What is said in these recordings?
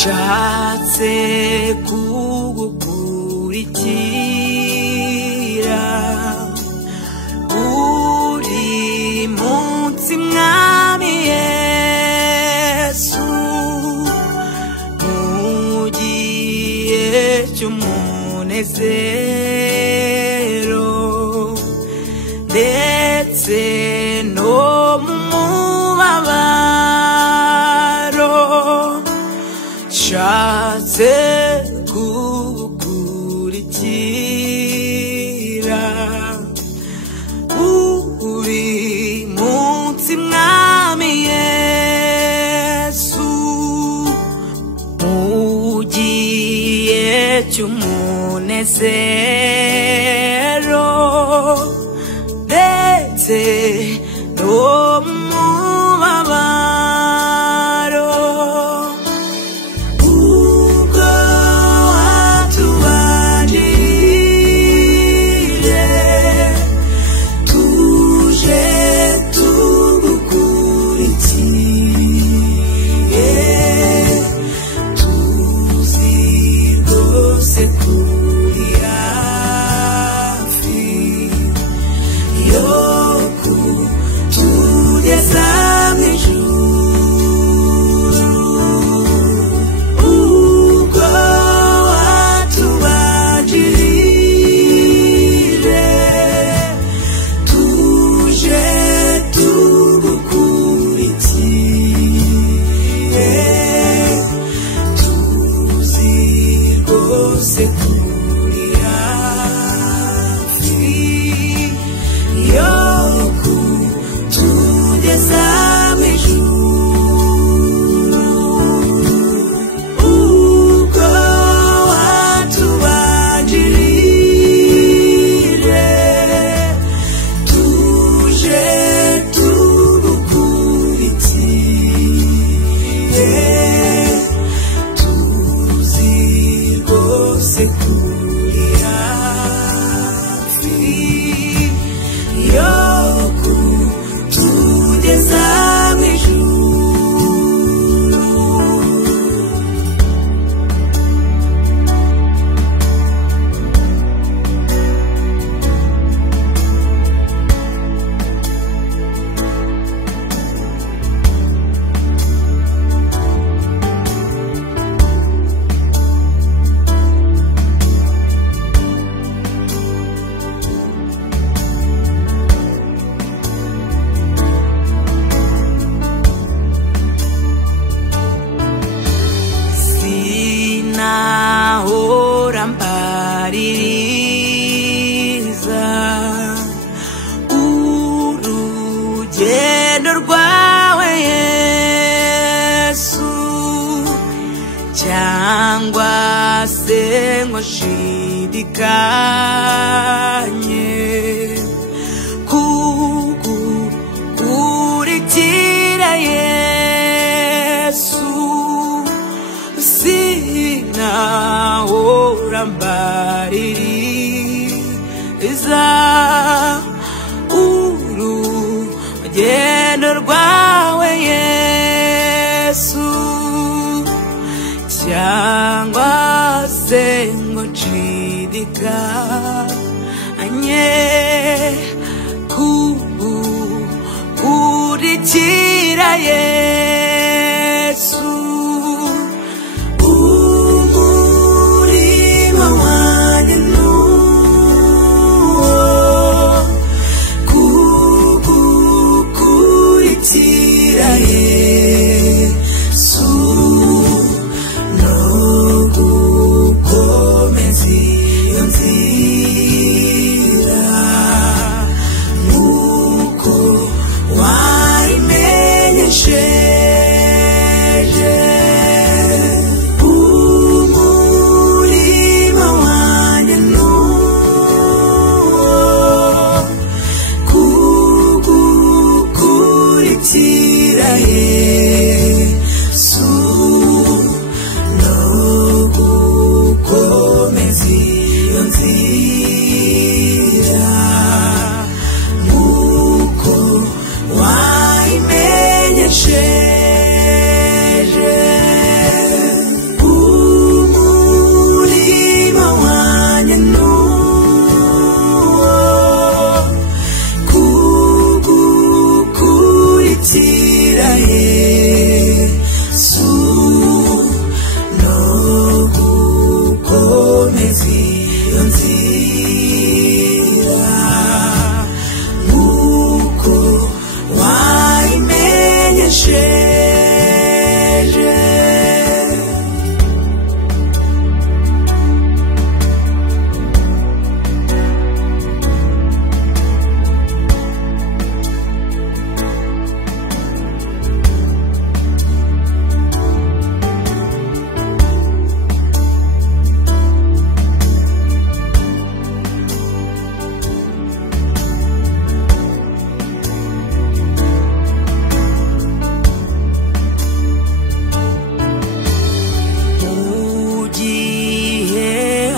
nshatse kugukurikira buri munsi mwami Yesu mu gihe cy'umunezero ndetse no mu mubabaro nshatse kugukurikira buri munsi mwami Yesu mu gihe cy'umunezero ndetse no mu mubabaro rampaririza urugendo rwawe Yesu cyangwa se ngo nshidikanye kugukurikira Yesu sinahora mbaririza urugendo rwawe Yesu cyangwa se ngo nshidikanye kugukurikira Yesu umurima wanjye nuwo kugukurikira Yesu no gukomeza iyo nzira nuko wayimenyeshe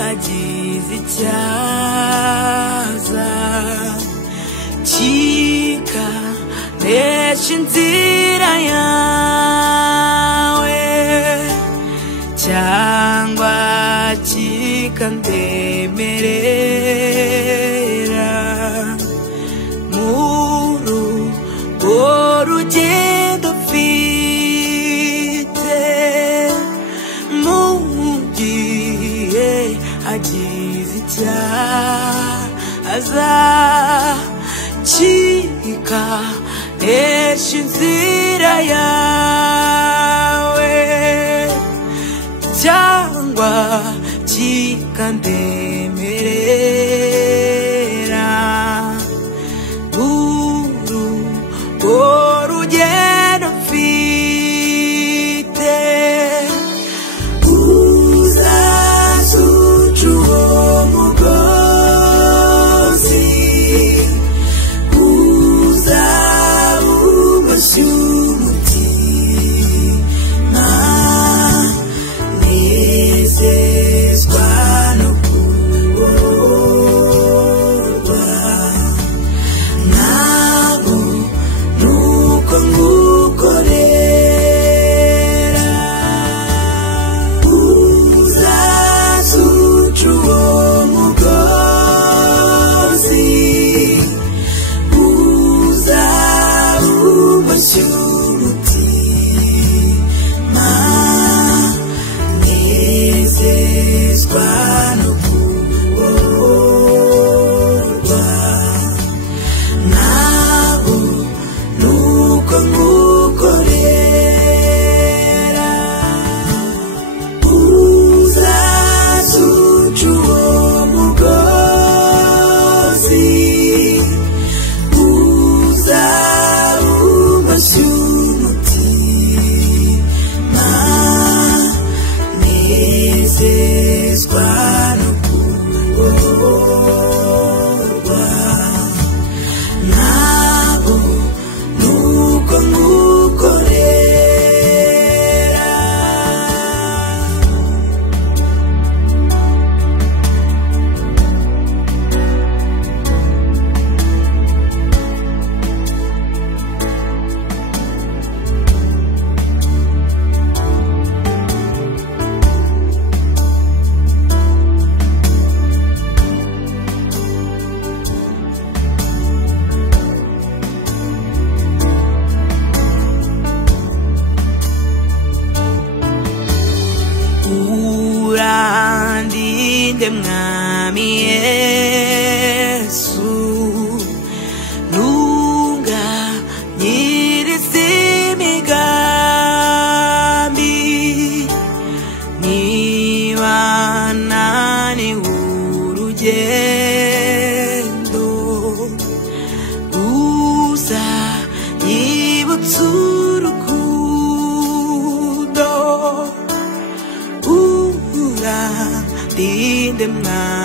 utegereje cyaza kikanesha inzira yawe cyangwa kikandemerera muri urwo rugendo mfite mu gihe agize icyaha kikanesha inzira yawe cyangwa kikandemerera urwo rugendo mfite uzazuca uwo mugozi uzawubashye umutima nezezwa no kubohorwa nabo nuko ngukorera uzazuca uwo mugozi uzawubashye umutima nezezwa no kubohorwa nabo nuko ngukorera uzazuca uwo mugozi uzawubashye umutima nezezwa no kubohorwa nabo nuko ngukorera urandinde mwami Yesu ntunganyirize imigambi niba naniwe urugendo uzanyibutsa urukundo urandinde mwami